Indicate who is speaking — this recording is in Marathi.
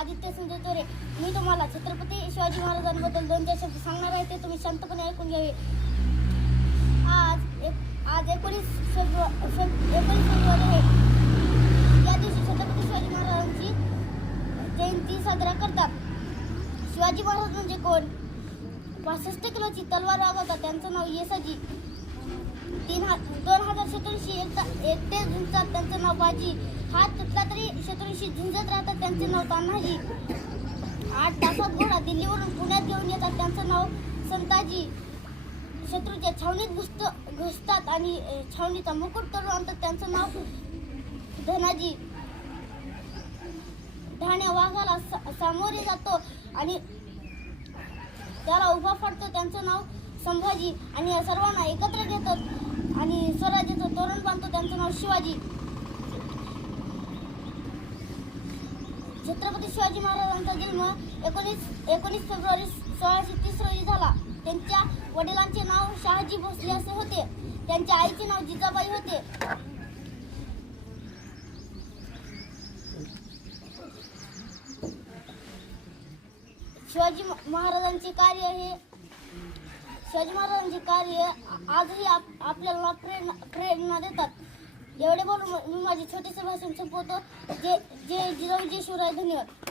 Speaker 1: आदित्य सिंह तोरे. मी तुम्हाला छत्रपती शिवाजी महाराजांबद्दल दोन चार शब्द सांगणार आहे ते तुम्ही शांतपणे ऐकून घ्यावे आज एक आज एकोणीस फेब्रुवारी एकोणीस फेब्रुवारी आहे. या दिवशी छत्रपती शिवाजी महाराजांची जयंती साजरा करतात. शिवाजी महाराज म्हणजे कोण? पासष्ट किलोची तलवार वागवतात त्यांचं नाव येसाजी. तीन हा दोन हजार शत्रूंशी एकता एकटे त्यांचं नाव बाजी. हात तुटला तरी शत्रूंशी झुंजत राहतात त्यांचे नाव तान्हाजी. आठ तासात घोडा दिल्लीवरून पुण्यात घेऊन येतात त्यांचं नाव संताजी. शत्रूच्या छावणीत घुसत घुसतात आणि छावणीचा मुकुट करून आणतात त्यांचं नाव धनाजी. धाण्या वाघाला सा- सामोरे जातो आणि त्याला उभा फाडतो त्यांचं नाव संभाजी. आणि या सर्वांना एकत्र घेतात आणि स्वराज्याचं तोरण बांधतो त्यांचं नाव शिवाजी. छत्रपती शिवाजी महाराजांचा जन्म एकोणीस एकोणीस फेब्रुवारी सोळाशे तीस रोजी झाला. त्यांच्या वडिलांचे नाव शहाजी भोसले असे होते. त्यांच्या आईचे नाव जिजाबाई होते. शिवाजी महाराजांचे कार्य हे शिवाजी महाराजांचे कार्य आजही आप- आपल्याला प्रेरणा प्रेरणा देतात. एवढे बोलून मी माझे छोटेसे भाषण संपवतो. जे जे जिजाऊ जय शिवराय धन्यवाद.